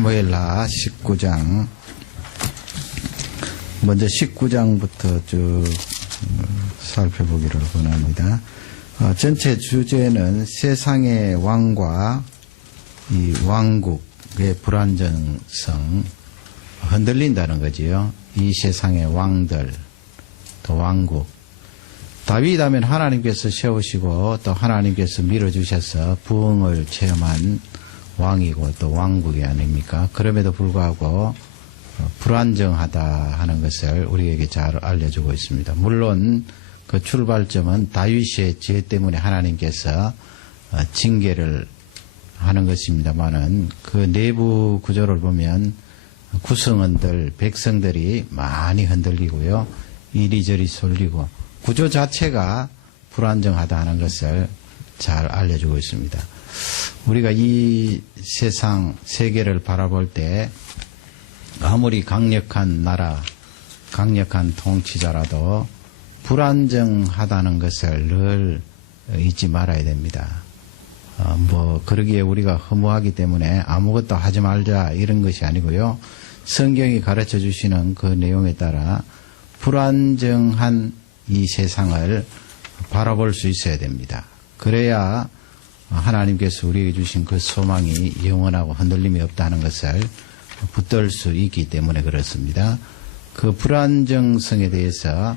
사무엘하 19장. 먼저 19장부터 쭉 살펴보기를 원합니다. 전체 주제는 세상의 왕과 이 왕국의 불안정성, 흔들린다는 거지요. 이 세상의 왕들, 또 왕국. 다윗 하면 하나님께서 세우시고 또 하나님께서 밀어주셔서 부흥을 체험한 왕이고 또 왕국이 아닙니까? 그럼에도 불구하고 불안정하다 하는 것을 우리에게 잘 알려주고 있습니다. 물론 그 출발점은 다윗의 죄 때문에 하나님께서 징계를 하는 것입니다만은 그 내부 구조를 보면 구성원들, 백성들이 많이 흔들리고요. 이리저리 쏠리고 구조 자체가 불안정하다는 것을 잘 알려주고 있습니다. 우리가 이 세상, 세계를 바라볼 때 아무리 강력한 나라, 강력한 통치자라도 불안정하다는 것을 늘 잊지 말아야 됩니다. 그러기에 우리가 허무하기 때문에 아무것도 하지 말자 이런 것이 아니고요. 성경이 가르쳐 주시는 그 내용에 따라 불안정한 이 세상을 바라볼 수 있어야 됩니다. 그래야 하나님께서 우리에게 주신 그 소망이 영원하고 흔들림이 없다는 것을 붙들 수 있기 때문에 그렇습니다. 그 불안정성에 대해서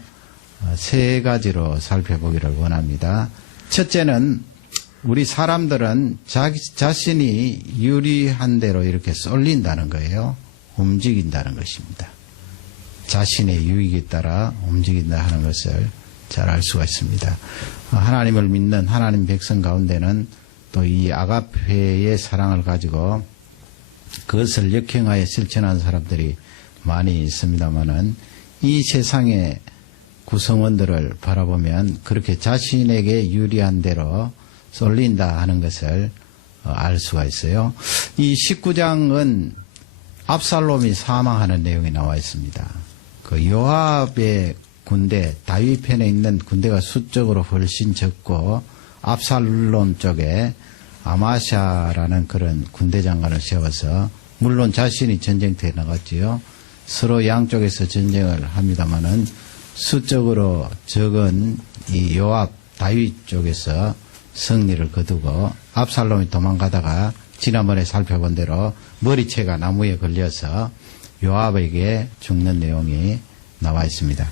세 가지로 살펴보기를 원합니다. 첫째는 우리 사람들은 자신이 유리한 대로 이렇게 쏠린다는 거예요. 움직인다는 것입니다. 자신의 유익에 따라 움직인다 하는 것을 잘 알 수가 있습니다. 하나님을 믿는 하나님 백성 가운데는 또 이 아가페의 사랑을 가지고 그것을 역행하여 실천하는 사람들이 많이 있습니다만은 이 세상의 구성원들을 바라보면 그렇게 자신에게 유리한 대로 쏠린다 하는 것을 알 수가 있어요. 이 19장은 압살롬이 사망하는 내용이 나와 있습니다. 그 요압의 군대, 다윗 편에 있는 군대가 수적으로 훨씬 적고 압살롬 쪽에 아마샤라는 그런 군대 장관을 세워서 물론 자신이 전쟁터에 나갔지요. 서로 양쪽에서 전쟁을 합니다마는 수적으로 적은 이 요압, 다윗 쪽에서 승리를 거두고 압살롬이 도망가다가 지난번에 살펴본 대로 머리채가 나무에 걸려서 요압에게 죽는 내용이 나와 있습니다.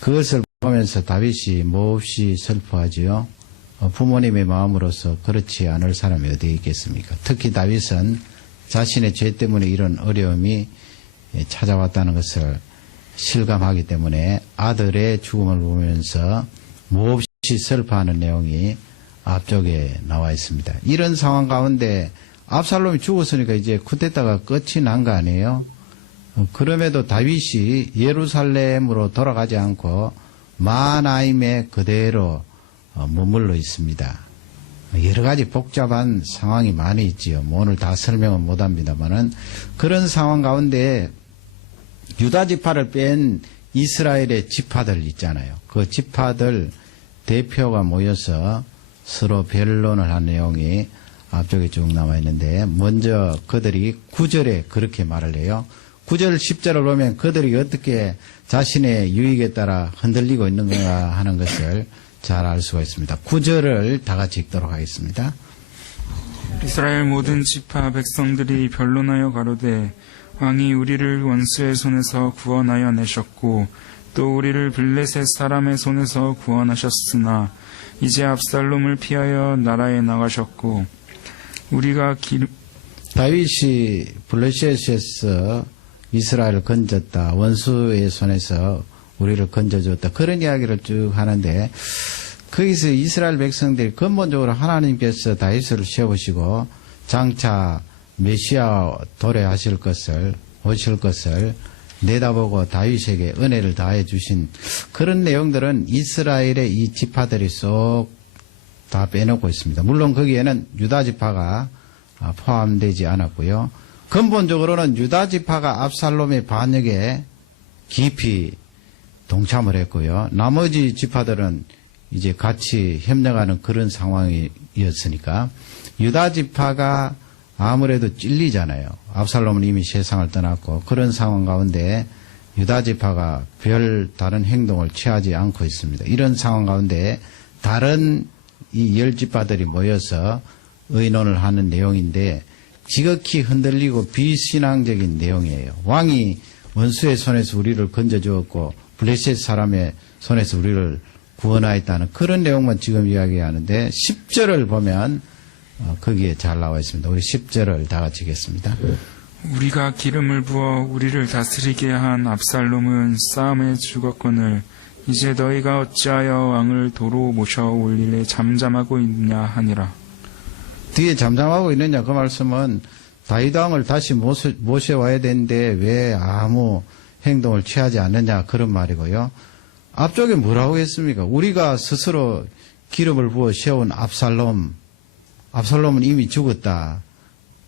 그것을 보면서 다윗이 몹시 슬퍼하지요. 부모님의 마음으로서 그렇지 않을 사람이 어디 있겠습니까? 특히 다윗은 자신의 죄 때문에 이런 어려움이 찾아왔다는 것을 실감하기 때문에 아들의 죽음을 보면서 몹시 슬퍼하는 내용이 앞쪽에 나와 있습니다. 이런 상황 가운데 압살롬이 죽었으니까 이제 쿠데타가 끝이 난 거 아니에요? 그럼에도 다윗이 예루살렘으로 돌아가지 않고 마하나임에 그대로 머물러 있습니다. 여러 가지 복잡한 상황이 많이 있지요. 오늘 다 설명은 못합니다만은 그런 상황 가운데 유다 지파를 뺀 이스라엘의 지파들 있잖아요. 그 지파들 대표가 모여서 서로 변론을 한 내용이 앞쪽에 쭉 나와 있는데 먼저 그들이 9절에 그렇게 말을 해요. 9절 10절을 보면 그들이 어떻게 자신의 유익에 따라 흔들리고 있는가 하는 것을 잘 알 수가 있습니다. 9절을 다 같이 읽도록 하겠습니다. 이스라엘 모든 지파 백성들이 변론하여 가로되 왕이 우리를 원수의 손에서 구원하여 내셨고 또 우리를 블레셋 사람의 손에서 구원하셨으나 이제 압살롬을 피하여 나라에 나가셨고 우리가 다윗이 블레셋에서 이스라엘을 건졌다. 원수의 손에서 우리를 건져줬다. 그런 이야기를 쭉 하는데 거기서 이스라엘 백성들이 근본적으로 하나님께서 다윗을 세우시고 장차 메시아 도래하실 것을 오실 것을 내다보고 다윗에게 은혜를 다해 주신 그런 내용들은 이스라엘의 이 지파들이 쏙 다 빼놓고 있습니다. 물론 거기에는 유다 지파가 포함되지 않았고요. 근본적으로는 유다 지파가 압살롬의 반역에 깊이 동참을 했고요. 나머지 지파들은 이제 같이 협력하는 그런 상황이었으니까 유다 지파가 아무래도 찔리잖아요. 압살롬은 이미 세상을 떠났고 그런 상황 가운데 유다 지파가 별 다른 행동을 취하지 않고 있습니다. 이런 상황 가운데 다른 이 열 지파들이 모여서 의논을 하는 내용인데 지극히 흔들리고 비신앙적인 내용이에요. 왕이 원수의 손에서 우리를 건져주었고 블레셋 사람의 손에서 우리를 구원하였다는 그런 내용만 지금 이야기하는데 10절을 보면 거기에 잘 나와 있습니다. 우리 10절을 다 같이 읽겠습니다. 우리가 기름을 부어 우리를 다스리게 한 압살롬은 싸움에 죽었거늘 이제 너희가 어찌하여 왕을 도로 모셔 올리래 잠잠하고 있냐 하니라. 뒤에 잠잠하고 있느냐 그 말씀은 다윗 왕을 다시 모셔와야 되는데 왜 아무 행동을 취하지 않느냐 그런 말이고요. 앞쪽에 뭐라고 했습니까? 우리가 스스로 기름을 부어 세운 압살롬은 이미 죽었다.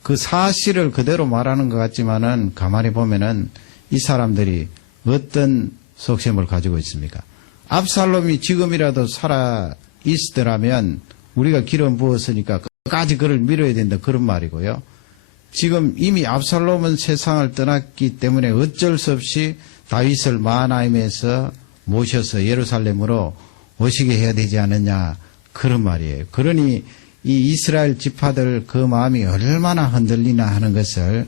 그 사실을 그대로 말하는 것 같지만은 가만히 보면은 이 사람들이 어떤 속셈을 가지고 있습니까? 압살롬이 지금이라도 살아 있더라면 우리가 기름 부었으니까 끝까지 그를 밀어야 된다 그런 말이고요. 지금 이미 압살롬은 세상을 떠났기 때문에 어쩔 수 없이 다윗을 마하나임에서 모셔서 예루살렘으로 오시게 해야 되지 않느냐 그런 말이에요. 그러니 이 이스라엘 지파들 그 마음이 얼마나 흔들리나 하는 것을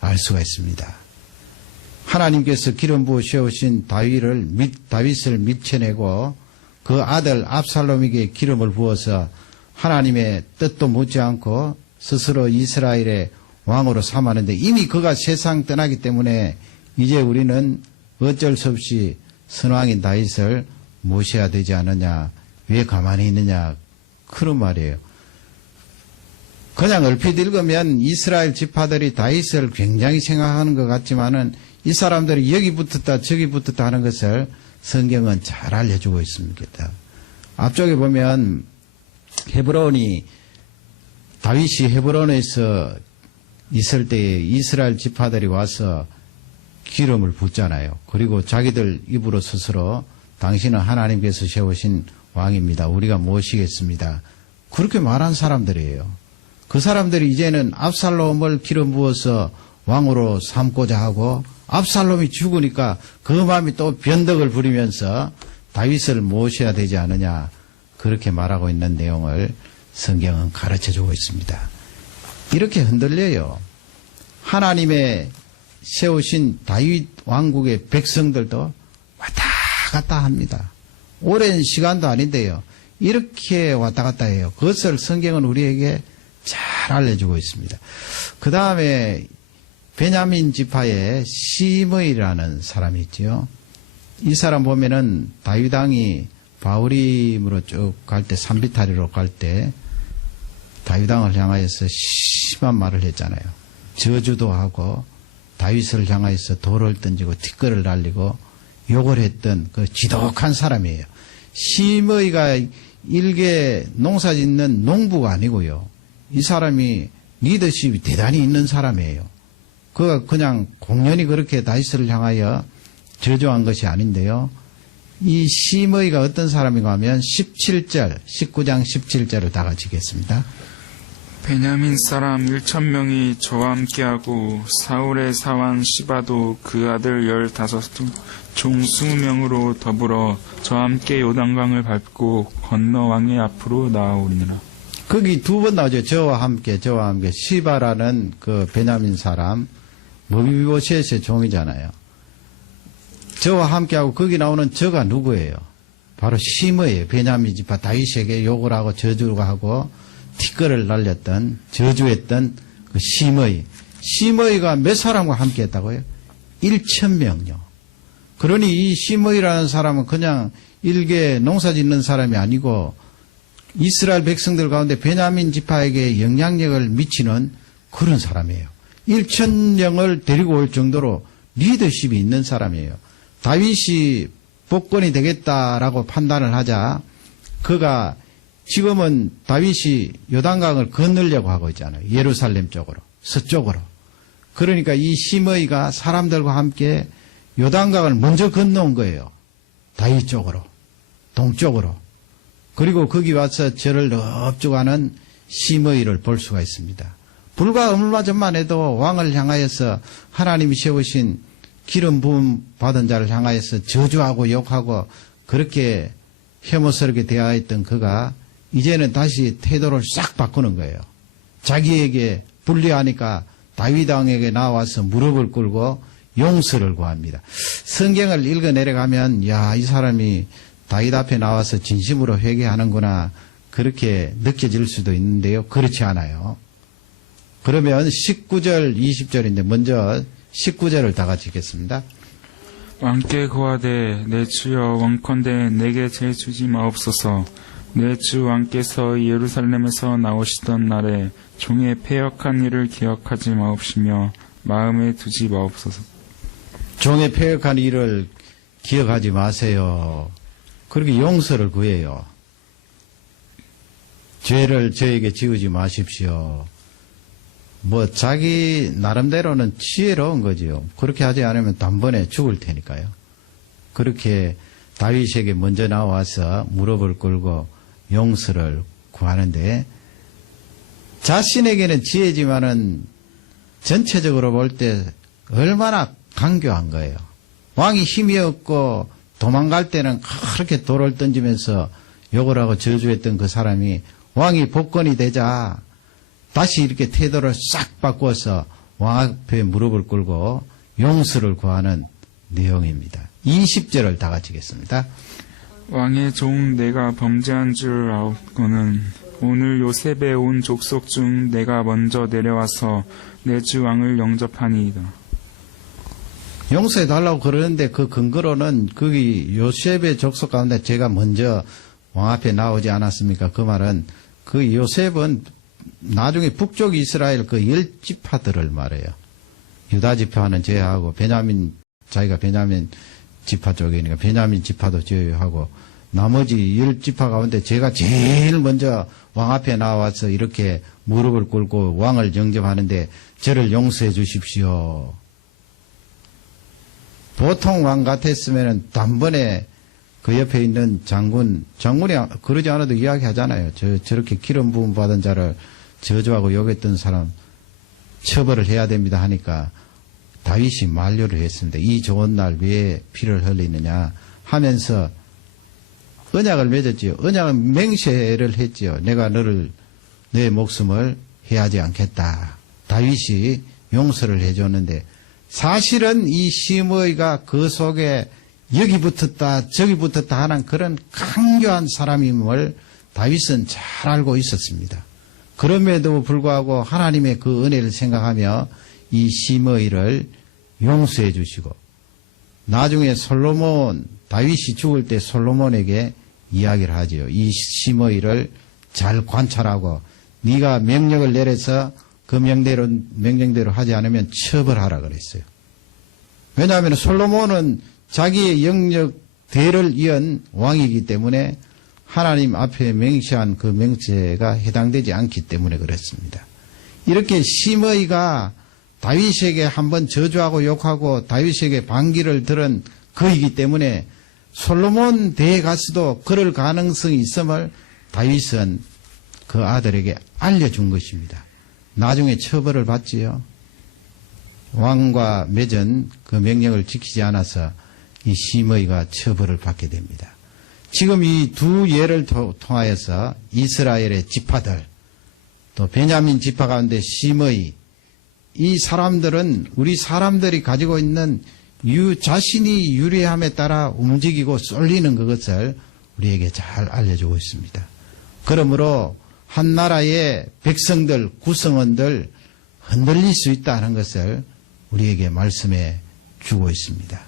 알 수가 있습니다. 하나님께서 기름 부어 세우신 다윗을 밀쳐내고 그 아들 압살롬에게 기름을 부어서 하나님의 뜻도 묻지 않고 스스로 이스라엘의 왕으로 삼았는데 이미 그가 세상 떠나기 때문에 이제 우리는 어쩔 수 없이 선왕인 다윗을 모셔야 되지 않느냐, 왜 가만히 있느냐 그런 말이에요. 그냥 얼핏 읽으면 이스라엘 지파들이 다윗을 굉장히 생각하는 것 같지만은 이 사람들이 여기 붙었다 저기 붙었다 하는 것을 성경은 잘 알려주고 있습니다. 앞쪽에 보면 다윗이 헤브론에서 있을 때에 이스라엘 지파들이 와서 기름을 붓잖아요. 그리고 자기들 입으로 스스로 당신은 하나님께서 세우신 왕입니다. 우리가 모시겠습니다. 그렇게 말한 사람들이에요. 그 사람들이 이제는 압살롬을 기름 부어서 왕으로 삼고자 하고 압살롬이 죽으니까 그 마음이 또 변덕을 부리면서 다윗을 모셔야 되지 않느냐 그렇게 말하고 있는 내용을 성경은 가르쳐주고 있습니다. 이렇게 흔들려요. 하나님의 세우신 다윗 왕국의 백성들도 왔다 갔다 합니다. 오랜 시간도 아닌데요. 이렇게 왔다 갔다 해요. 그것을 성경은 우리에게 잘 알려주고 있습니다. 그 다음에 베냐민 지파의 시므이라는 사람이 있지요. 이 사람 보면은 다윗 왕이 바울임으로 쭉 갈 때 산비탈이로 갈 때 다윗 왕을 향하여서 심한 말을 했잖아요. 저주도 하고 다윗을 향하여서 돌을 던지고 티끌을 날리고 욕을 했던 그 지독한 사람이에요. 시므이가 일개 농사 짓는 농부가 아니고요. 이 사람이 리더십이 대단히 있는 사람이에요. 그가 그냥 공연히 그렇게 다윗을 향하여 저주한 것이 아닌데요. 이 시므이가 어떤 사람인가 하면 19장 17절을 다 같이 읽겠습니다. 베냐민 사람 1,000명이 저와 함께하고 사울의 사환 시바도 그 아들 15종 20명으로 더불어 저와 함께 요단강을 밟고 건너 왕의 앞으로 나아오리니라. 거기 두 번 나오죠. 저와 함께. 시바라는 그 베냐민 사람, 머비보셋의 종이잖아요. 저와 함께하고 거기 나오는 저가 누구예요? 바로 시므예요. 베냐민 지파 다윗에게 욕을 하고 저주를 하고 티끌을 날렸던, 저주했던 그 시므이. 시므이가 몇 사람과 함께 했다고요? 1,000명요. 그러니 이 시므이라는 사람은 그냥 일개 농사 짓는 사람이 아니고 이스라엘 백성들 가운데 베냐민 지파에게 영향력을 미치는 그런 사람이에요. 1,000명을 데리고 올 정도로 리더십이 있는 사람이에요. 다윗이 복권이 되겠다라고 판단을 하자 그가 지금은 다윗이 요단강을 건너려고 하고 있잖아요. 예루살렘 쪽으로, 서쪽으로. 그러니까 이 시므이가 사람들과 함께 요단강을 먼저 건너온 거예요. 다윗 쪽으로, 동쪽으로. 그리고 거기 와서 저를 넙죽하는 시므이를 볼 수가 있습니다. 불과 얼마 전만 해도 왕을 향하여서 하나님이 세우신 기름 부음 받은 자를 향하여서 저주하고 욕하고 그렇게 혐오스럽게 대하였던 그가 이제는 다시 태도를 싹 바꾸는 거예요. 자기에게 불리하니까 다윗 왕에게 나와서 무릎을 꿇고 용서를 구합니다. 성경을 읽어 내려가면 야, 이 사람이 다윗 앞에 나와서 진심으로 회개하는구나 그렇게 느껴질 수도 있는데요. 그렇지 않아요. 그러면 19절 20절인데 먼저 19절을 다 같이 읽겠습니다. 왕께 고하되 내 주여 원컨대 내게 죄 주지 마옵소서. 내 주 왕께서 예루살렘에서 나오시던 날에 종의 패역한 일을 기억하지 마옵시며 마음에 두지 마옵소서. 종의 패역한 일을 기억하지 마세요. 그렇게 용서를 구해요. 죄를 저에게 지우지 마십시오. 뭐 자기 나름대로는 지혜로운 거지요. 그렇게 하지 않으면 단번에 죽을 테니까요. 그렇게 다윗에게 먼저 나와서 무릎을 꿇고 용서를 구하는데 자신에게는 지혜지만은 전체적으로 볼 때 얼마나 강교한 거예요. 왕이 힘이 없고 도망갈 때는 그렇게 돌을 던지면서 욕을 하고 저주했던 그 사람이 왕이 복권이 되자 다시 이렇게 태도를 싹 바꾸어서 왕 앞에 무릎을 꿇고 용서를 구하는 내용입니다. 20절을 다 같이 읽겠습니다. 왕의 종 내가 범죄한 줄 아옵고는 오늘 요셉의 온 족속 중 내가 먼저 내려와서 내 주 왕을 영접하니이다. 용서해달라고 그러는데 그 근거로는 거기 요셉의 족속 가운데 제가 먼저 왕 앞에 나오지 않았습니까? 그 말은 그 요셉은 나중에 북쪽 이스라엘 그 10지파들을 말해요. 유다 지파는 제외하고 자기가 베냐민 지파 쪽이니까 베냐민 지파도 제외하고 나머지 10지파 가운데 제가 제일 먼저 왕 앞에 나와서 이렇게 무릎을 꿇고 왕을 영접하는데 저를 용서해 주십시오. 보통 왕 같았으면 단번에 그 옆에 있는 장군이 그러지 않아도 이야기하잖아요. 저렇게 기름 부음 받은 자를 저주하고 욕했던 사람 처벌을 해야 됩니다 하니까 다윗이 만류를 했습니다. 이 좋은 날 왜 피를 흘리느냐 하면서 언약을 맺었지요. 언약은 맹세를 했지요. 내가 내 목숨을 해하지 않겠다. 다윗이 용서를 해줬는데 사실은 이 시므이가 그 속에 여기 붙었다 저기 붙었다 하는 그런 강교한 사람임을 다윗은 잘 알고 있었습니다. 그럼에도 불구하고 하나님의 그 은혜를 생각하며 이 시므이를 용서해 주시고 나중에 다윗이 죽을 때 솔로몬에게 이야기를 하지요. 이 시므이를 잘 관찰하고 네가 명령을 내려서 그 명령대로 하지 않으면 처벌하라 그랬어요. 왜냐하면 솔로몬은 자기의 영역대를 이은 왕이기 때문에 하나님 앞에 맹세한 그 맹세가 해당되지 않기 때문에 그렇습니다. 이렇게 시므이가 다윗에게 한번 저주하고 욕하고 다윗에게 반기를 들은 그이기 때문에 솔로몬 대에 가서도 그럴 가능성이 있음을 다윗은 그 아들에게 알려준 것입니다. 나중에 처벌을 받지요. 왕과 맺은 그 명령을 지키지 않아서 이 시므이가 처벌을 받게 됩니다. 지금 이 두 예를 통하여서 이스라엘의 지파들 또 베냐민 지파 가운데 시므이 이 사람들은 우리 사람들이 가지고 있는 자신이 유리함에 따라 움직이고 쏠리는 그것을 우리에게 잘 알려주고 있습니다. 그러므로 한 나라의 백성들, 구성원들 흔들릴 수 있다는 것을 우리에게 말씀해 주고 있습니다.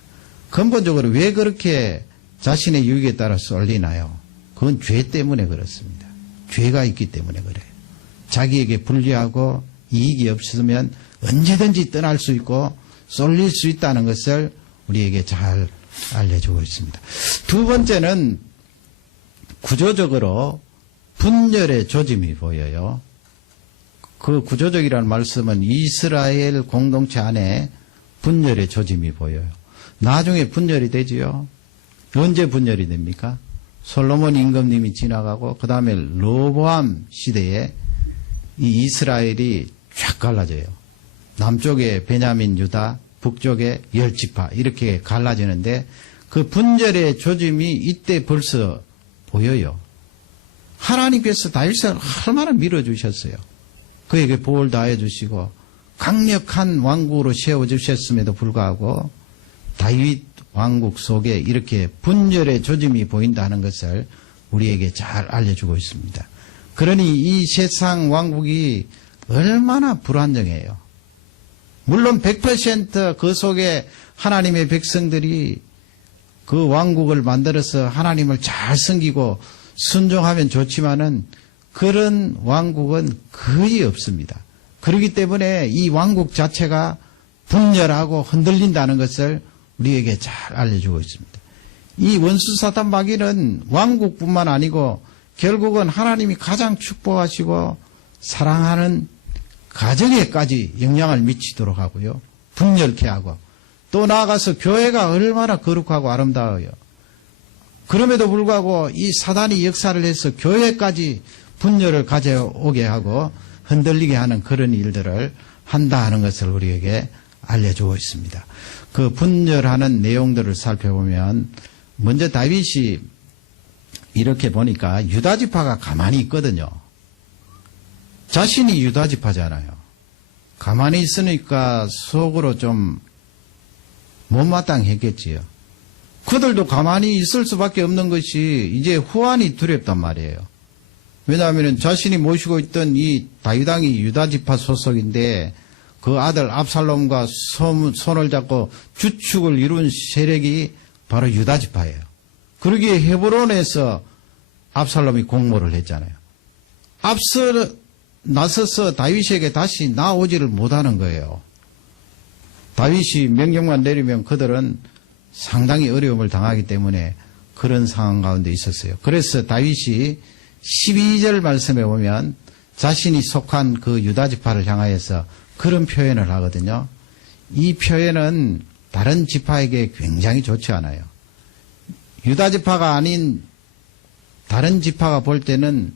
근본적으로 왜 그렇게 자신의 유익에 따라 쏠리나요? 그건 죄 때문에 그렇습니다. 죄가 있기 때문에 그래요. 자기에게 불리하고 이익이 없으면 언제든지 떠날 수 있고 쏠릴 수 있다는 것을 우리에게 잘 알려주고 있습니다. 두 번째는 구조적으로 분열의 조짐이 보여요. 그 구조적이라는 말씀은 이스라엘 공동체 안에 분열의 조짐이 보여요. 나중에 분열이 되지요. 언제 분열이 됩니까? 솔로몬 임금님이 지나가고 그 다음에 로보암 시대에 이 이스라엘이 쫙 갈라져요. 남쪽에 베냐민 유다, 북쪽에 10지파 이렇게 갈라지는데 그 분열의 조짐이 이때 벌써 보여요. 하나님께서 다윗을 얼마나 밀어주셨어요. 그에게 보호를 다해 주시고 강력한 왕국으로 세워주셨음에도 불구하고 다윗 왕국 속에 이렇게 분열의 조짐이 보인다는 것을 우리에게 잘 알려주고 있습니다. 그러니 이 세상 왕국이 얼마나 불안정해요. 물론 100% 그 속에 하나님의 백성들이 그 왕국을 만들어서 하나님을 잘 섬기고 순종하면 좋지만은 그런 왕국은 거의 없습니다. 그렇기 때문에 이 왕국 자체가 분열하고 흔들린다는 것을 우리에게 잘 알려주고 있습니다. 이 원수 사탄 마귀는 왕국뿐만 아니고 결국은 하나님이 가장 축복하시고 사랑하는 가정에까지 영향을 미치도록 하고요. 분열케 하고 또 나아가서 교회가 얼마나 거룩하고 아름다워요. 그럼에도 불구하고 이 사단이 역사를 해서 교회까지 분열을 가져오게 하고 흔들리게 하는 그런 일들을 한다 하는 것을 우리에게 알려주고 있습니다. 그 분열하는 내용들을 살펴보면 먼저 다윗이 이렇게 보니까 유다지파가 가만히 있거든요. 자신이 유다지파잖아요. 가만히 있으니까 속으로 좀 못마땅했겠지요. 그들도 가만히 있을 수밖에 없는 것이 이제 후환이 두렵단 말이에요. 왜냐하면 자신이 모시고 있던 이 다윗 왕이 유다지파 소속인데 그 아들 압살롬과 손을 잡고 주축을 이룬 세력이 바로 유다지파예요. 그러기에 헤브론에서 압살롬이 공모를 했잖아요. 앞서 나서서 다윗에게 다시 나오지를 못하는 거예요. 다윗이 명령만 내리면 그들은 상당히 어려움을 당하기 때문에 그런 상황 가운데 있었어요. 그래서 다윗이 12절 말씀에 보면 자신이 속한 그 유다지파를 향하여서 그런 표현을 하거든요. 이 표현은 다른 지파에게 굉장히 좋지 않아요. 유다지파가 아닌 다른 지파가 볼 때는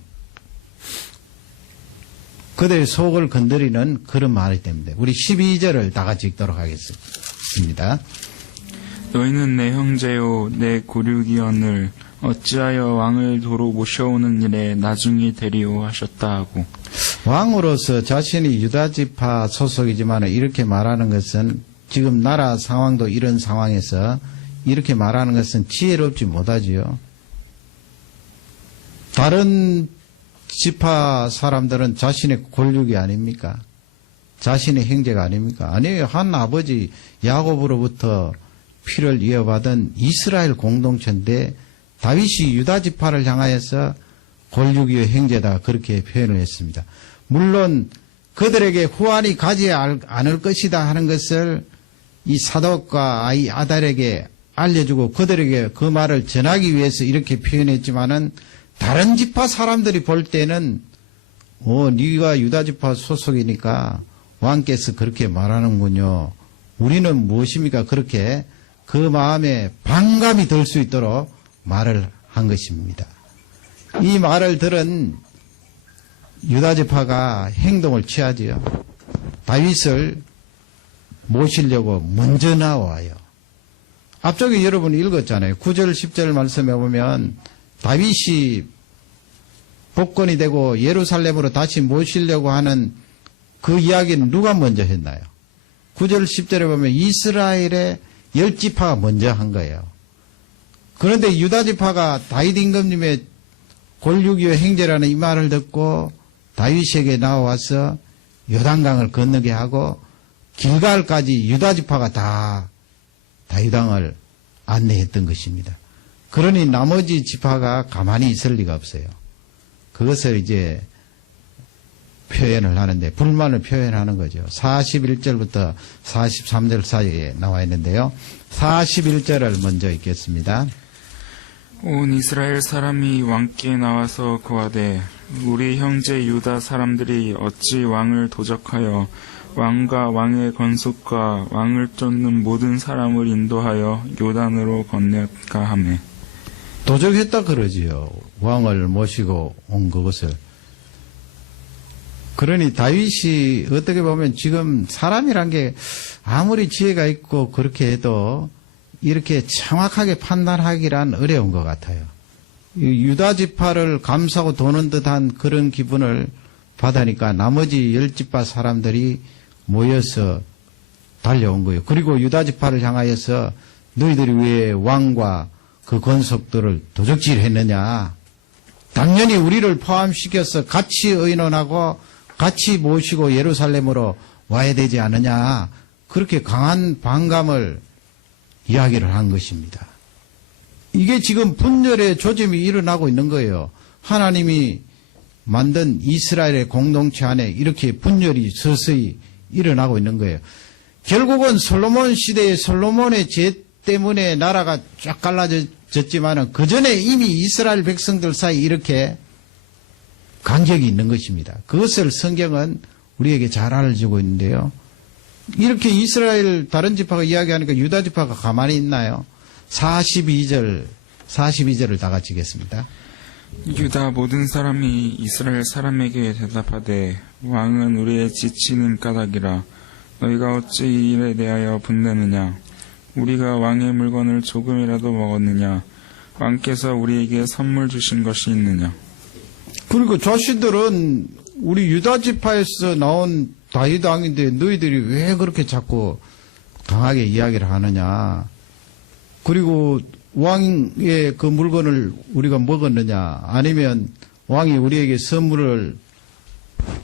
그들의 속을 건드리는 그런 말이기 때문에 우리 12절을 다 같이 읽도록 하겠습니다. 너희는 내 형제요 내 고륙이언을 어찌하여 왕을 도로 모셔오는 일에 나중에 되리오 하셨다 하고 왕으로서 자신이 유다지파 소속이지만 이렇게 말하는 것은 지금 나라 상황도 이런 상황에서 이렇게 말하는 것은 지혜롭지 못하지요. 다른 지파 사람들은 자신의 골육이 아닙니까? 자신의 형제가 아닙니까? 아니에요. 한 아버지 야곱으로부터 피를 이어받은 이스라엘 공동체인데 다윗이 유다지파를 향하여서 골육이의 형제다 그렇게 표현을 했습니다. 물론 그들에게 후환이 가지 않을 것이다 하는 것을 이 사독과 아이 아달에게 알려주고 그들에게 그 말을 전하기 위해서 이렇게 표현했지만은 다른 지파 사람들이 볼 때는 네가 유다지파 소속이니까 왕께서 그렇게 말하는군요. 우리는 무엇입니까? 그렇게 그 마음에 반감이 들 수 있도록 말을 한 것입니다. 이 말을 들은 유다지파가 행동을 취하지요. 다윗을 모시려고 먼저 나와요. 앞쪽에 여러분 읽었잖아요. 9절 10절 말씀에 보면 다윗이 복권이 되고 예루살렘으로 다시 모시려고 하는 그 이야기는 누가 먼저 했나요? 9절 10절에 보면 이스라엘의 10지파가 먼저 한 거예요. 그런데 유다지파가 다윗 임금님의 골육이의 행제라는 이 말을 듣고 다윗에게 나와서 요단강을 건너게 하고 길갈까지 유다지파가 다 다윗 왕을 안내했던 것입니다. 그러니 나머지 지파가 가만히 있을 리가 없어요. 그것을 이제 표현을 하는데 불만을 표현하는 거죠. 41절부터 43절 사이에 나와 있는데요. 41절을 먼저 읽겠습니다. 온 이스라엘 사람이 왕께 나와서 거하되 우리 형제 유다 사람들이 어찌 왕을 도적하여 왕과 왕의 건속과 왕을 쫓는 모든 사람을 인도하여 요단으로 건널까 하매 도적했다 그러지요. 왕을 모시고 온 그것을. 그러니 다윗이 어떻게 보면 지금 사람이란 게 아무리 지혜가 있고 그렇게 해도 이렇게 정확하게 판단하기란 어려운 것 같아요. 유다 지파를 감싸고 도는 듯한 그런 기분을 받으니까 나머지 10지파 사람들이 모여서 달려온 거예요. 그리고 유다 지파를 향하여서 너희들이 왜 왕과 그 권속들을 도적질했느냐. 당연히 우리를 포함시켜서 같이 의논하고 같이 모시고 예루살렘으로 와야 되지 않느냐. 그렇게 강한 반감을 이야기를 한 것입니다. 이게 지금 분열의 조짐이 일어나고 있는 거예요. 하나님이 만든 이스라엘의 공동체 안에 이렇게 분열이 서서히 일어나고 있는 거예요. 결국은 솔로몬 시대에 솔로몬의 죄 때문에 나라가 쫙 갈라졌지만은 그 전에 이미 이스라엘 백성들 사이 이렇게 간격이 있는 것입니다. 그것을 성경은 우리에게 잘 알려주고 있는데요. 이렇게 이스라엘 다른 지파가 이야기하니까 유다 지파가 가만히 있나요? 42절을 다 같이 읽겠습니다. 유다 모든 사람이 이스라엘 사람에게 대답하되 왕은 우리의 지치는 까닭이라 너희가 어찌 이 일에 대하여 분내느냐 우리가 왕의 물건을 조금이라도 먹었느냐 왕께서 우리에게 선물 주신 것이 있느냐. 그리고 자신들은 우리 유다 지파에서 나온 다윗 왕인데 너희들이 왜 그렇게 자꾸 강하게 이야기를 하느냐. 그리고 왕의 그 물건을 우리가 먹었느냐 아니면 왕이 우리에게 선물을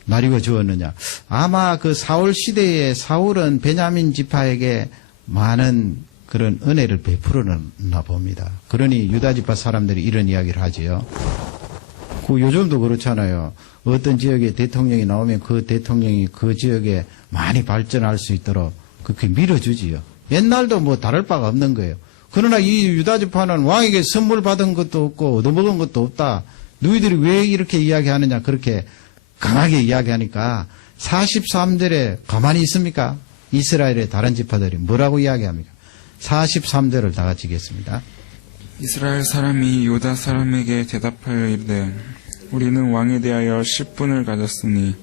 나리고 주었느냐. 아마 그 사울 시대에 사울은 베냐민 지파에게 많은 그런 은혜를 베풀었나 봅니다. 그러니 유다 지파 사람들이 이런 이야기를 하지요. 그 요즘도 그렇잖아요. 어떤 지역에 대통령이 나오면 그 대통령이 그 지역에 많이 발전할 수 있도록 그렇게 밀어주지요. 옛날도 뭐 다를 바가 없는 거예요. 그러나 이 유다 지파는 왕에게 선물 받은 것도 없고 얻어먹은 것도 없다. 너희들이 왜 이렇게 이야기하느냐 그렇게 강하게 이야기하니까 43절에 가만히 있습니까? 이스라엘의 다른 지파들이 뭐라고 이야기합니까? 43절을 다 같이 읽겠습니다. 이스라엘 사람이 유다 사람에게 대답하여 이르되 우리는 왕에 대하여 10분을 가졌으니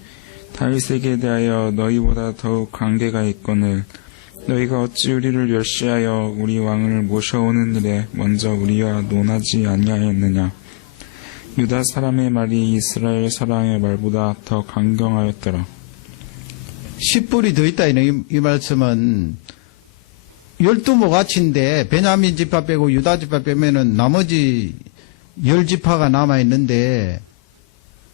다윗에게 대하여 너희보다 더욱 관계가 있거늘 너희가 어찌 우리를 멸시하여 우리 왕을 모셔오는 일에 먼저 우리와 논하지 아니하였느냐. 유다 사람의 말이 이스라엘 사람의 말보다 더 강경하였더라. 10불이 더 있다. 이 말씀은 12모가치인데 베냐민 지파 빼고 유다 지파 빼면은 나머지 10지파가 남아있는데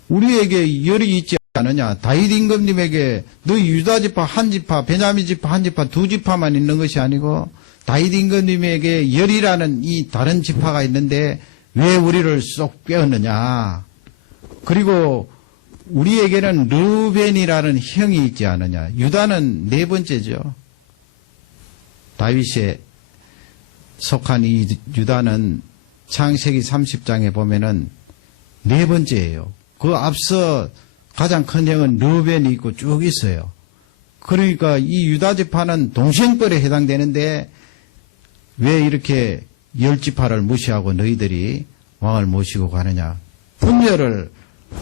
우리에게 열이 있지 않느냐. 다윗 임금님에게 너희 유다 지파 한 지파, 베냐민 지파 한 지파, 두 지파만 있는 것이 아니고 다윗 임금님에게 열이라는 이 다른 지파가 있는데 왜 우리를 쏙 빼었느냐. 그리고 우리에게는 르벤이라는 형이 있지 않느냐. 유다는 네 번째죠. 다윗에 속한 이 유다는 창세기 30장에 보면은 네 번째예요. 그 앞서 가장 큰 형은 르벤이 있고 쭉 있어요. 그러니까 이 유다 지파는 동생벌에 해당되는데 왜 이렇게 10지파를 무시하고 너희들이 왕을 모시고 가느냐. 분열을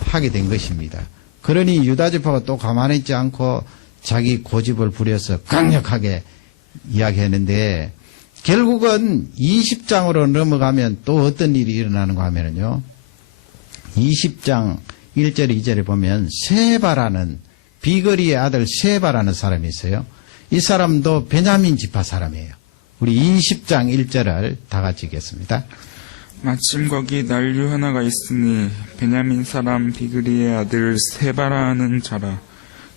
하게 된 것입니다. 그러니 유다 지파가 또 가만히 있지 않고 자기 고집을 부려서 강력하게 이야기했는데 결국은 20장으로 넘어가면 또 어떤 일이 일어나는가 하면요. 20장 1절 2절에 보면 세바라는 비거리의 아들 세바라는 사람이 있어요. 이 사람도 베냐민 지파 사람이에요. 우리 20장 1절을 다 같이 읽겠습니다. 마침 거기 난류 하나가 있으니 베냐민 사람 비그리의 아들 세바라 하는 자라.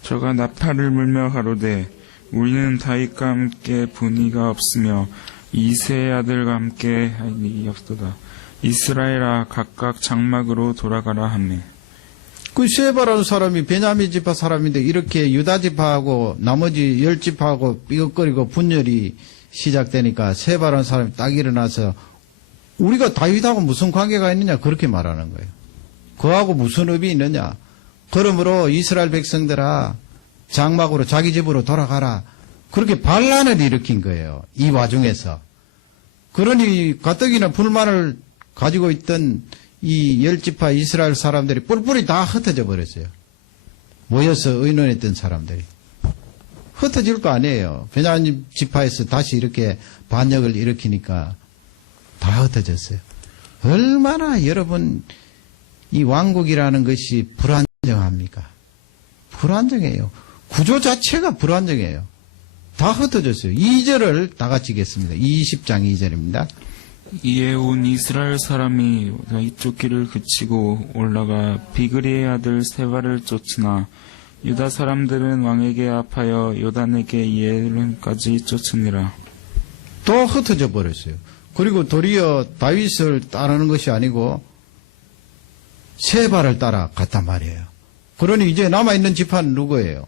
저가 나팔을 물며 가로되 우리는 다윗과 함께 분의가 없으며 이새의 아들과 함께 하니 없도다. 이스라엘아 각각 장막으로 돌아가라 하매. 그 세바라는 사람이 베냐민 지파 사람인데 이렇게 유다 지파하고 나머지 10지파하고 삐걱거리고 분열이 시작되니까 세바라는 사람이 딱 일어나서 우리가 다윗하고 무슨 관계가 있느냐 그렇게 말하는 거예요. 그하고 무슨 의미 있느냐. 그러므로 이스라엘 백성들아 장막으로 자기 집으로 돌아가라. 그렇게 반란을 일으킨 거예요. 이 와중에서. 그러니 가뜩이나 불만을 가지고 있던 이 10지파 이스라엘 사람들이 뿔뿔이 다 흩어져 버렸어요. 모여서 의논했던 사람들이. 흩어질 거 아니에요. 베냐민 지파에서 다시 이렇게 반역을 일으키니까 다 흩어졌어요. 얼마나 여러분 이 왕국이라는 것이 불안정합니까? 불안정해요. 구조 자체가 불안정해요. 다 흩어졌어요. 2절을 다 같이 읽겠습니다. 20장 2절입니다. 이에 온 이스라엘 사람이 이쪽 길을 그치고 올라가 비그리의 아들 세바를 쫓으나 유다 사람들은 왕에게 합하여 요단에게 예론까지 쫓으니라. 또 흩어져 버렸어요. 그리고 도리어 다윗을 따르는 것이 아니고 세바를 따라갔단 말이에요. 그러니 이제 남아있는 지파는 누구예요?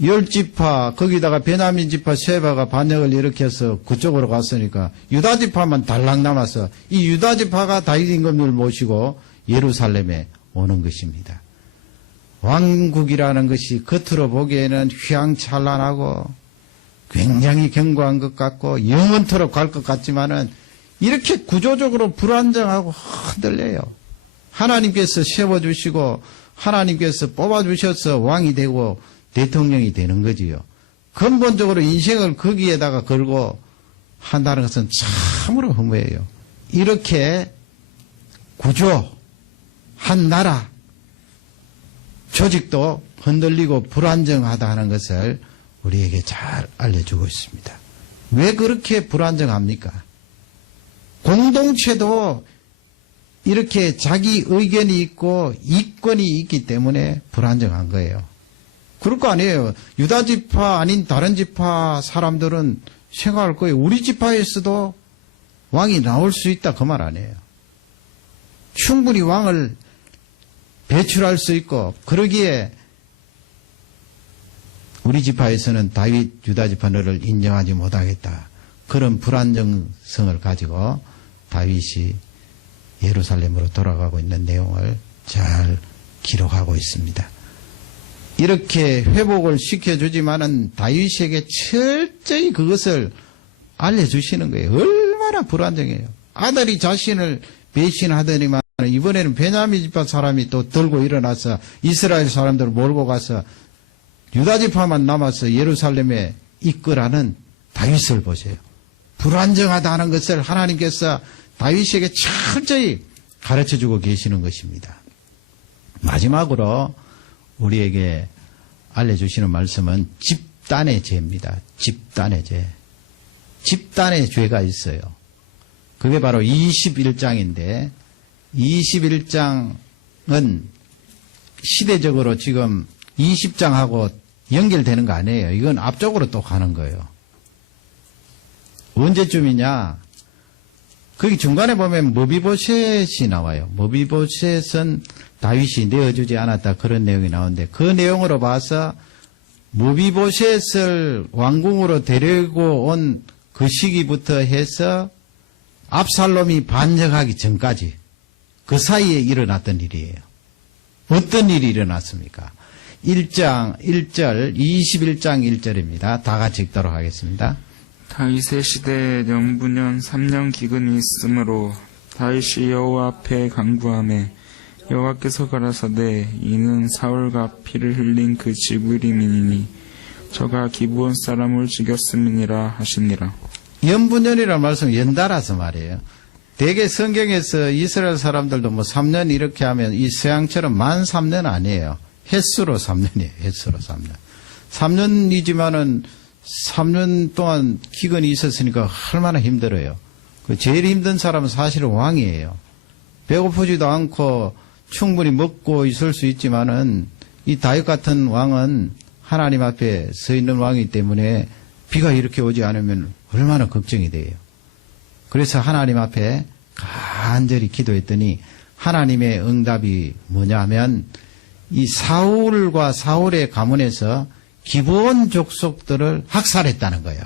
10지파, 거기다가 베냐민 지파 세바가 반역을 일으켜서 그쪽으로 갔으니까 유다 지파만 달랑 남아서 이 유다 지파가 다윗 임금을 모시고 예루살렘에 오는 것입니다. 왕국이라는 것이 겉으로 보기에는 휘황찬란하고 굉장히 견고한 것 같고 영원토록 갈 것 같지만은 이렇게 구조적으로 불안정하고 흔들려요. 하나님께서 세워주시고 하나님께서 뽑아주셔서 왕이 되고 대통령이 되는 거지요. 근본적으로 인생을 거기에다가 걸고 한다는 것은 참으로 허무해요. 이렇게 구조, 한 나라, 조직도 흔들리고 불안정하다는 것을 우리에게 잘 알려주고 있습니다. 왜 그렇게 불안정합니까? 공동체도 이렇게 자기 의견이 있고 이권이 있기 때문에 불안정한 거예요. 그럴 거 아니에요. 유다 지파 아닌 다른 지파 사람들은 생각할 거예요. 우리 지파에서도 왕이 나올 수 있다 그 말 아니에요. 충분히 왕을 배출할 수 있고 그러기에 우리 지파에서는 다윗 유다 지파를 인정하지 못하겠다. 그런 불안정성을 가지고 다윗이 예루살렘으로 돌아가고 있는 내용을 잘 기록하고 있습니다. 이렇게 회복을 시켜주지만은 다윗에게 철저히 그것을 알려주시는 거예요. 얼마나 불안정해요. 아들이 자신을 배신하더니만 이번에는 베냐민 지파 사람이 또 들고 일어나서 이스라엘 사람들을 몰고 가서 유다 지파만 남아서 예루살렘에 이끌라는 다윗을 보세요. 불안정하다는 것을 하나님께서 다윗에게 철저히 가르쳐주고 계시는 것입니다. 마지막으로 우리에게 알려주시는 말씀은 집단의 죄입니다. 집단의 죄. 집단의 죄가 있어요. 그게 바로 21장인데 21장은 시대적으로 지금 20장하고 연결되는 거 아니에요. 이건 앞쪽으로 또 가는 거예요. 언제쯤이냐? 거기 중간에 보면 머비보셋이 나와요. 머비보셋은 다윗이 내어주지 않았다 그런 내용이 나오는데 그 내용으로 봐서 머비보셋을 왕궁으로 데리고 온 그 시기부터 해서 압살롬이 반역하기 전까지 그 사이에 일어났던 일이에요. 어떤 일이 일어났습니까? 1장 1절 21장 1절입니다. 다 같이 읽도록 하겠습니다. 다윗의 시대에 영부년 3년 기근이 있으므로 다윗이 여호와 앞에 간구하매 여호와께서 가라사대 이는 사울과 피를 흘린 그 지브림이니 저가 기브온 사람을 죽였음이니라 하시니라. 연분년이라는 말씀은 연달아서 말이에요. 대개 성경에서 이스라엘 사람들도 뭐 3년 이렇게 하면 이 서양처럼 만 3년 아니에요. 횟수로 3년이에요. 횟수로 3년. 3년이지만은 3년 동안 기근이 있었으니까 얼마나 힘들어요. 그 제일 힘든 사람은 사실은 왕이에요. 배고프지도 않고 충분히 먹고 있을 수 있지만은 이 다윗 같은 왕은 하나님 앞에 서 있는 왕이기 때문에 비가 이렇게 오지 않으면 얼마나 걱정이 돼요. 그래서 하나님 앞에 간절히 기도했더니 하나님의 응답이 뭐냐면 이 사울과 사울의 가문에서 기브온 족속들을 학살했다는 거예요.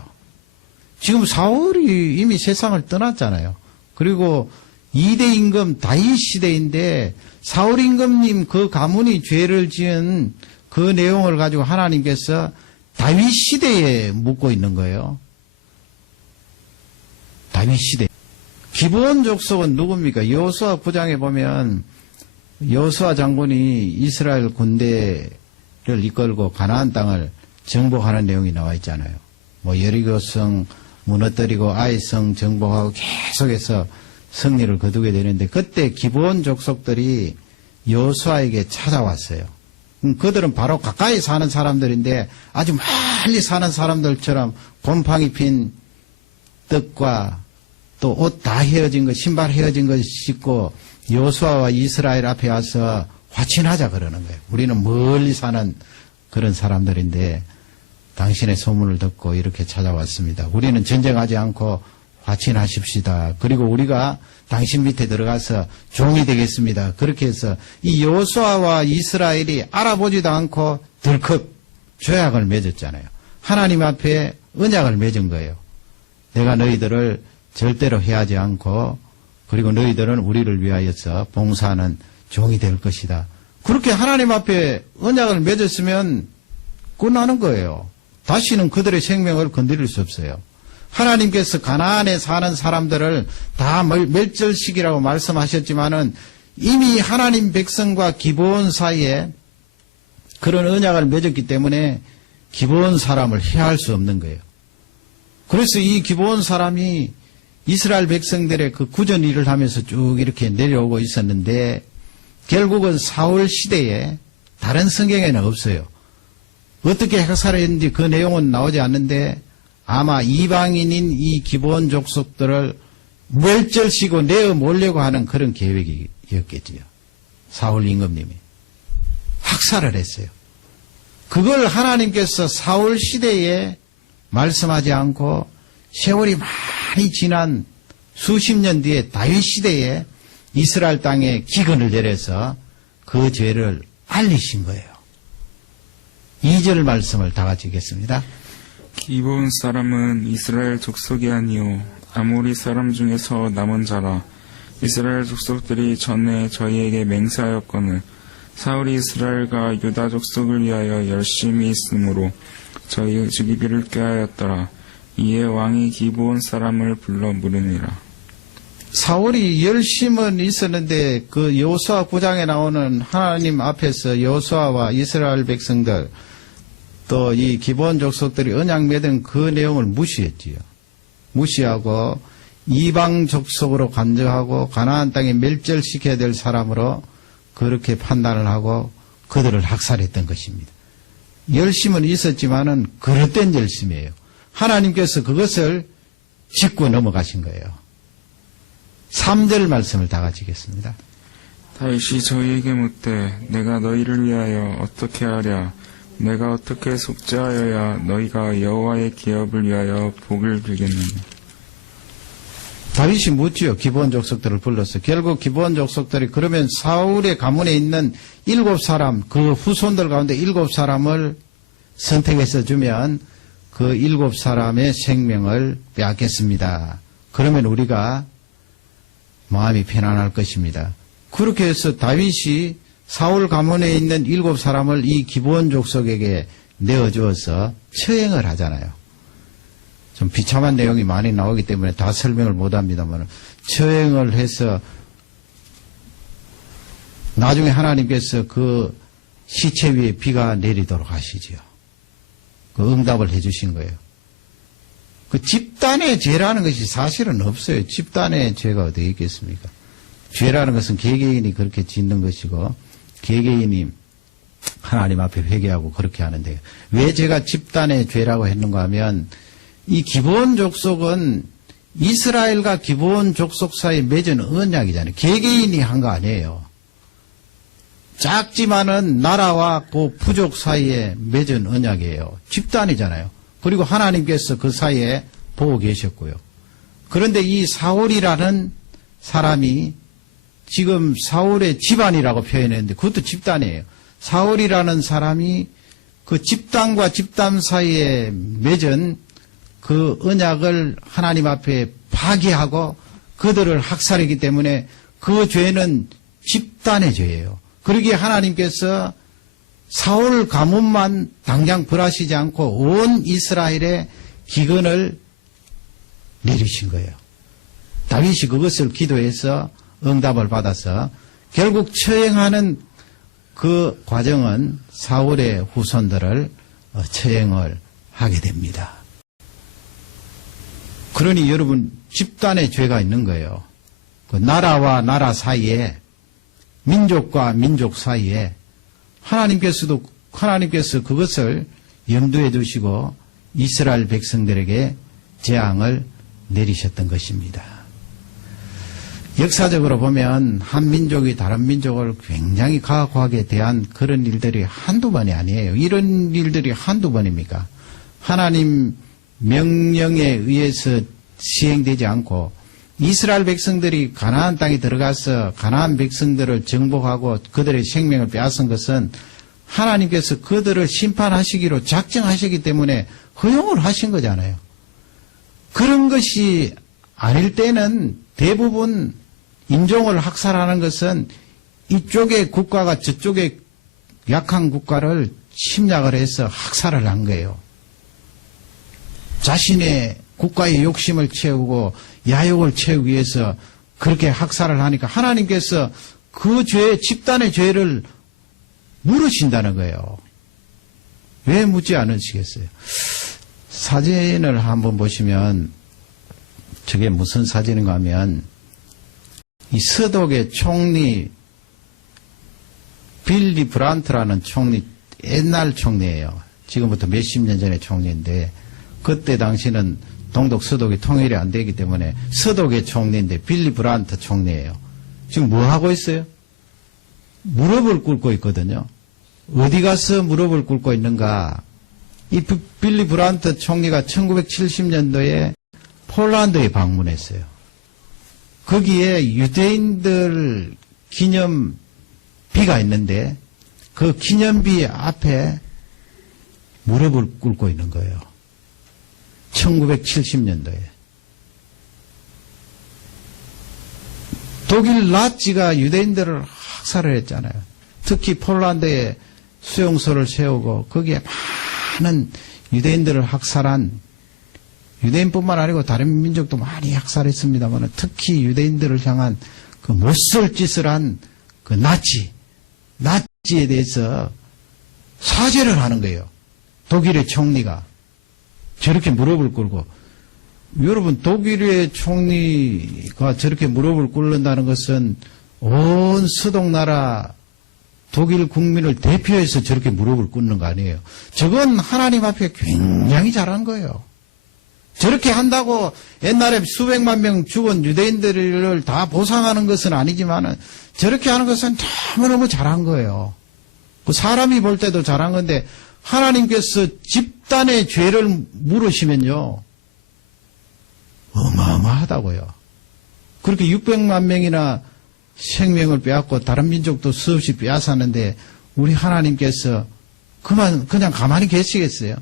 지금 사울이 이미 세상을 떠났잖아요. 그리고 2대 임금 다윗 시대인데 사울 임금님 그 가문이 죄를 지은 그 내용을 가지고 하나님께서 다윗 시대에 묻고 있는 거예요. 다윗 시대. 기브온 족속은 누굽니까? 여호수아 9장에 보면 여호수아 장군이 이스라엘 군대를 이끌고 가나안 땅을 정복하는 내용이 나와 있잖아요. 뭐 여리고성 무너뜨리고 아이성 정복하고 계속해서 승리를 거두게 되는데 그때 기브온 족속들이 여호수아에게 찾아왔어요. 그들은 바로 가까이 사는 사람들인데 아주 멀리 사는 사람들처럼 곰팡이 핀 떡과 또 옷 다 헤어진 것, 신발 헤어진 것 씻고 여호수아와 이스라엘 앞에 와서 화친하자 그러는 거예요. 우리는 멀리 사는 그런 사람들인데 당신의 소문을 듣고 이렇게 찾아왔습니다. 우리는 전쟁하지 않고 화친하십시다. 그리고 우리가 당신 밑에 들어가서 종이 되겠습니다. 그렇게 해서 이 여호수아와 이스라엘이 알아보지도 않고 덜컥 조약을 맺었잖아요. 하나님 앞에 언약을 맺은 거예요. 내가 너희들을 절대로 해하지 않고 그리고 너희들은 우리를 위하여서 봉사하는 종이 될 것이다. 그렇게 하나님 앞에 언약을 맺었으면 끝나는 거예요. 다시는 그들의 생명을 건드릴 수 없어요. 하나님께서 가나안에 사는 사람들을 다 멸절시키라고 말씀하셨지만은 이미 하나님 백성과 기브온 사이에 그런 언약을 맺었기 때문에 기브온 사람을 해할 수 없는 거예요. 그래서 이 기브온 사람이 이스라엘 백성들의 그 구전 일을 하면서 쭉 이렇게 내려오고 있었는데 결국은 사울 시대에 다른 성경에는 없어요. 어떻게 해살했는지 그 내용은 나오지 않는데 아마 이방인인 이 기브온 족속들을 멸절시키고 내어 몰려고 하는 그런 계획이었겠지요. 사울 임금님이 학살을 했어요. 그걸 하나님께서 사울 시대에 말씀하지 않고 세월이 많이 지난 수십 년 뒤에 다윗 시대에 이스라엘 땅에 기근을 내려서 그 죄를 알리신 거예요. 2절 말씀을 다 같이 읽겠습니다. 기브온 사람은 이스라엘 족속이 아니요 아모리 사람 중에서 남은 자라. 이스라엘 족속들이 전에 저희에게 맹세하였거늘 사울이 이스라엘과 유다 족속을 위하여 열심히 있으므로 저희 죽이기를 꾀하였더라. 이에 왕이 기브온 사람을 불러 물으니라. 사울이 열심은 있었는데 그 여호수아 9장에 나오는 하나님 앞에서 여호수아와 이스라엘 백성들 또 이 기브온 족속들이 언약 맺은 그 내용을 무시했지요. 무시하고 이방 족속으로 간주하고 가나안 땅에 멸절시켜야 될 사람으로 그렇게 판단을 하고 그들을 학살했던 것입니다. 열심은 있었지만은 그릇된 열심이에요. 하나님께서 그것을 짚고 넘어가신 거예요. 3절 말씀을 다 같이 읽겠습니다. 다윗이 저희에게 묻되 내가 너희를 위하여 어떻게 하랴. 내가 어떻게 속죄하여야 너희가 여호와의 기업을 위하여 복을 빌겠느냐. 다윗이 묻지요. 기브온 족속들을 불러서. 결국 기브온 족속들이 그러면 사울의 가문에 있는 7사람, 그 후손들 가운데 7사람을 선택해서 주면 그 7사람의 생명을 빼앗겠습니다. 그러면 우리가 마음이 편안할 것입니다. 그렇게 해서 다윗이 사울 가문에 있는 7사람을 이 기브온 족속에게 내어주어서 처형을 하잖아요. 좀 비참한 내용이 많이 나오기 때문에 다 설명을 못합니다만 처형을 해서 나중에 하나님께서 그 시체 위에 비가 내리도록 하시지요. 그 응답을 해주신 거예요. 그 집단의 죄라는 것이 사실은 없어요. 집단의 죄가 어디 있겠습니까? 죄라는 것은 개개인이 그렇게 짓는 것이고 개개인이 하나님 앞에 회개하고 그렇게 하는데 왜 제가 집단의 죄라고 했는가 하면 이 기브온 족속은 이스라엘과 기브온 족속 사이에 맺은 언약이잖아요. 개개인이 한 거 아니에요. 작지만은 나라와 그 부족 사이에 맺은 언약이에요. 집단이잖아요. 그리고 하나님께서 그 사이에 보고 계셨고요. 그런데 이 사울이라는 사람이 지금 사울의 집안이라고 표현했는데 그것도 집단이에요. 사울이라는 사람이 그 집단과 집단 사이에 맺은 그 언약을 하나님 앞에 파기하고 그들을 학살했기 때문에 그 죄는 집단의 죄예요. 그러기에 하나님께서 사울 가문만 당장 벌하시지 않고 온 이스라엘의 기근을 내리신 거예요. 다윗이 그것을 기도해서 응답을 받아서 결국 처형하는 그 과정은 사울의 후손들을 처형을 하게 됩니다. 그러니 여러분 집단의 죄가 있는 거예요. 그 나라와 나라 사이에 민족과 민족 사이에 하나님께서 그것을 염두에 두시고 이스라엘 백성들에게 재앙을 내리셨던 것입니다. 역사적으로 보면 한 민족이 다른 민족을 굉장히 가혹하게 대한 그런 일들이 한두 번이 아니에요. 이런 일들이 한두 번입니까? 하나님 명령에 의해서 시행되지 않고 이스라엘 백성들이 가나안 땅에 들어가서 가나안 백성들을 정복하고 그들의 생명을 빼앗은 것은 하나님께서 그들을 심판하시기로 작정하시기 때문에 허용을 하신 거잖아요. 그런 것이 아닐 때는 대부분 인종을 학살하는 것은 이쪽의 국가가 저쪽의 약한 국가를 침략을 해서 학살을 한 거예요. 자신의 국가의 욕심을 채우고 야욕을 채우기 위해서 그렇게 학살을 하니까 하나님께서 그 죄, 집단의 죄를 물으신다는 거예요. 왜 묻지 않으시겠어요? 사진을 한번 보시면 저게 무슨 사진인가 하면 이 서독의 총리 빌리 브란트라는 총리, 옛날 총리예요. 지금부터 몇십 년 전의 총리인데 그때 당시는 동독 서독이 통일이 안 되기 때문에 서독의 총리인데 빌리 브란트 총리예요. 지금 뭐 하고 있어요? 무릎을 꿇고 있거든요. 어디 가서 무릎을 꿇고 있는가? 이 빌리 브란트 총리가 1970년도에 폴란드에 방문했어요. 거기에 유대인들 기념비가 있는데 그 기념비 앞에 무릎을 꿇고 있는 거예요. 1970년도에. 독일 나치가 유대인들을 학살을 했잖아요. 특히 폴란드에 수용소를 세우고 거기에 많은 유대인들을 학살한, 유대인뿐만 아니고 다른 민족도 많이 학살했습니다만 특히 유대인들을 향한 그 못쓸 짓을 한 그 나치에 대해서 사죄를 하는 거예요. 독일의 총리가 저렇게 무릎을 꿇고. 여러분, 독일의 총리가 저렇게 무릎을 꿇는다는 것은 온 서독나라 독일 국민을 대표해서 저렇게 무릎을 꿇는 거 아니에요. 저건 하나님 앞에 굉장히 잘한 거예요. 저렇게 한다고 옛날에 수백만 명 죽은 유대인들을 다 보상하는 것은 아니지만 저렇게 하는 것은 너무너무 잘한 거예요. 그 사람이 볼 때도 잘한 건데 하나님께서 집단의 죄를 물으시면요. 어마어마하다고요. 그렇게 600만 명이나 생명을 빼앗고 다른 민족도 수없이 빼앗았는데 우리 하나님께서 그냥 가만히 계시겠어요?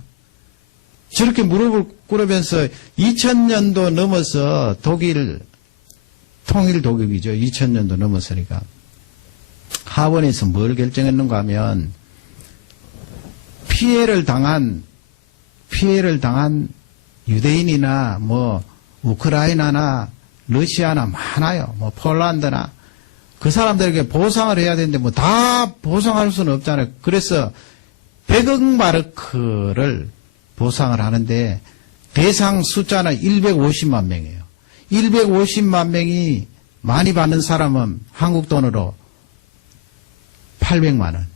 저렇게 무릎을 꿇으면서 2000년도 넘어서 독일 통일 독일이죠. 2000년도 넘어서니까 하원에서 뭘 결정했는가 하면 피해를 당한 유대인이나 뭐 우크라이나나 러시아나 많아요. 뭐 폴란드나 그 사람들에게 보상을 해야 되는데 뭐 다 보상할 수는 없잖아요. 그래서 100억 마르크를 보상을 하는데 대상 숫자는 150만 명이에요. 150만 명이 많이 받는 사람은 한국 돈으로 800만 원.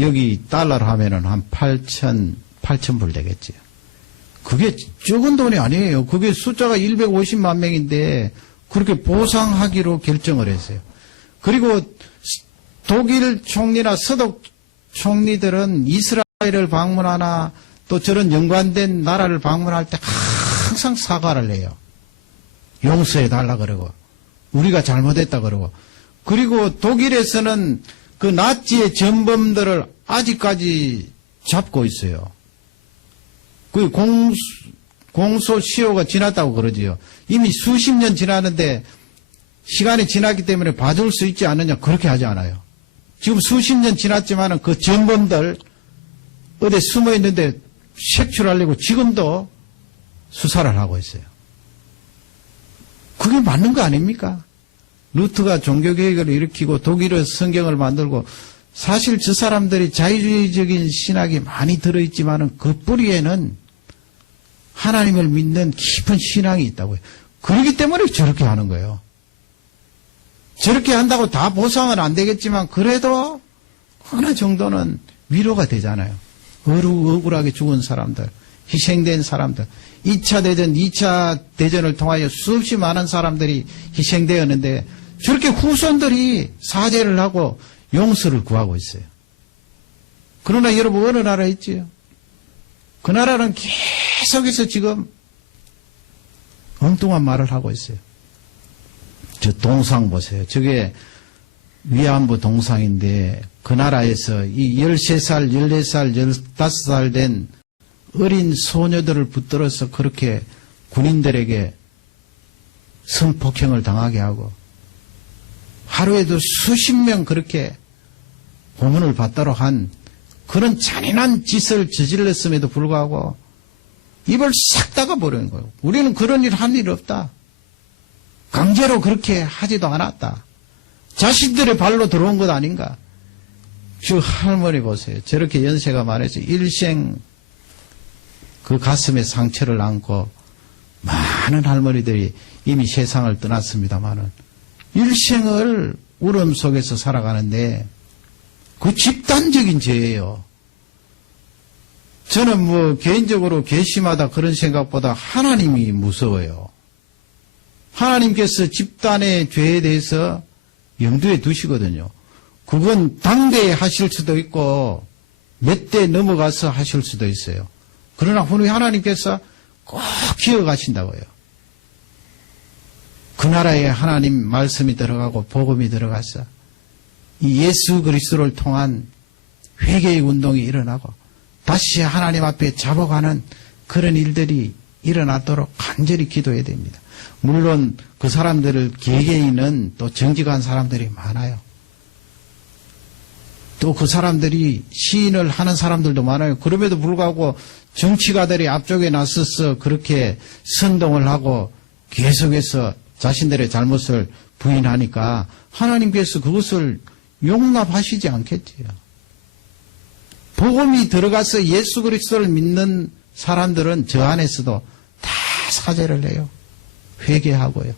여기 달러로 하면은 한 8,000불 되겠지. 그게 적은 돈이 아니에요. 그게 숫자가 150만 명인데 그렇게 보상하기로 결정을 했어요. 그리고 독일 총리나 서독 총리들은 이스라엘을 방문하나 또 저런 연관된 나라를 방문할 때 항상 사과를 해요. 용서해 달라 그러고 우리가 잘못했다 그러고. 그리고 독일에서는 그 나치의 전범들을 아직까지 잡고 있어요. 그 공소시효가 지났다고 그러지요. 이미 수십 년 지났는데 시간이 지났기 때문에 봐줄 수 있지 않느냐 그렇게 하지 않아요. 지금 수십 년 지났지만 그 전범들 어디 숨어 있는데 색출하려고 지금도 수사를 하고 있어요. 그게 맞는 거 아닙니까? 루트가 종교개혁을 일으키고 독일의 성경을 만들고 사실 저 사람들이 자유주의적인 신학이 많이 들어있지만은 그 뿌리에는 하나님을 믿는 깊은 신앙이 있다고요. 그렇기 때문에 저렇게 하는 거예요. 저렇게 한다고 다 보상은 안 되겠지만 그래도 어느 정도는 위로가 되잖아요. 억울하게 죽은 사람들, 희생된 사람들, 2차 대전, 2차 대전을 통하여 수없이 많은 사람들이 희생되었는데 저렇게 후손들이 사죄를 하고 용서를 구하고 있어요. 그러나 여러분 어느 나라에 있지요? 그 나라는 계속해서 지금 엉뚱한 말을 하고 있어요. 저 동상 보세요. 저게 위안부 동상인데 그 나라에서 이 13살, 14살, 15살 된 어린 소녀들을 붙들어서 그렇게 군인들에게 성폭행을 당하게 하고 하루에도 수십 명 그렇게 고문을 받도록 한 그런 잔인한 짓을 저질렀음에도 불구하고 입을 싹 닫아버리는 거예요. 우리는 그런 일 한 일 없다. 강제로 그렇게 하지도 않았다. 자신들의 발로 들어온 것 아닌가. 저 할머니 보세요. 저렇게 연세가 많아서 일생 그 가슴에 상처를 안고 많은 할머니들이 이미 세상을 떠났습니다마는 일생을 울음 속에서 살아가는데 그 집단적인 죄예요. 저는 뭐 개인적으로 괘씸하다 그런 생각보다 하나님이 무서워요. 하나님께서 집단의 죄에 대해서 염두에 두시거든요. 그건 당대에 하실 수도 있고 몇 대 넘어가서 하실 수도 있어요. 그러나 후에 하나님께서 꼭 기억하신다고요. 그 나라에 하나님 말씀이 들어가고 복음이 들어가서 이 예수 그리스도를 통한 회개의 운동이 일어나고 다시 하나님 앞에 잡아가는 그런 일들이 일어나도록 간절히 기도해야 됩니다. 물론 그 사람들을 개개인은 또 정직한 사람들이 많아요. 또 그 사람들이 시인을 하는 사람들도 많아요. 그럼에도 불구하고 정치가들이 앞쪽에 나서서 그렇게 선동을 하고 계속해서 자신들의 잘못을 부인하니까 하나님께서 그것을 용납하시지 않겠지요. 복음이 들어가서 예수 그리스도를 믿는 사람들은 저 안에서도 다 사죄를 해요. 회개하고요.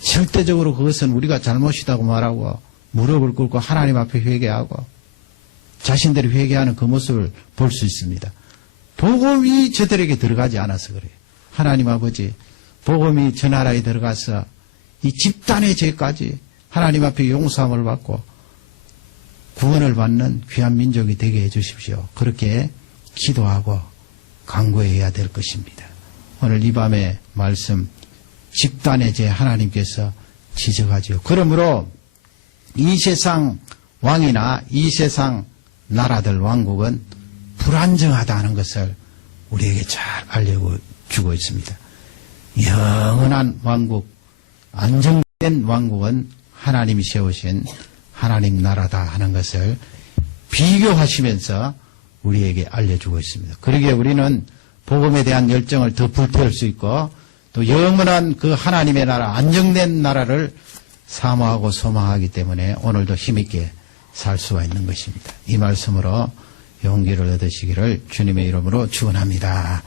절대적으로 그것은 우리가 잘못이라고 말하고 무릎을 꿇고 하나님 앞에 회개하고 자신들이 회개하는 그 모습을 볼 수 있습니다. 복음이 저들에게 들어가지 않아서 그래요. 하나님 아버지, 복음이 저 나라에 들어가서 이 집단의 죄까지 하나님 앞에 용서함을 받고 구원을 받는 귀한 민족이 되게 해주십시오. 그렇게 기도하고 간구해야 될 것입니다. 오늘 이 밤의 말씀, 집단의 죄 하나님께서 지적하지요. 그러므로 이 세상 왕이나 이 세상 나라들 왕국은 불안정하다는 것을 우리에게 잘 알려주고 있습니다. 영원한 왕국, 안정된 왕국은 하나님이 세우신 하나님 나라다 하는 것을 비교하시면서 우리에게 알려주고 있습니다. 그러기에 우리는 복음에 대한 열정을 더 불태울 수 있고 또 영원한 그 하나님의 나라, 안정된 나라를 사모하고 소망하기 때문에 오늘도 힘있게 살 수가 있는 것입니다. 이 말씀으로 용기를 얻으시기를 주님의 이름으로 축원합니다.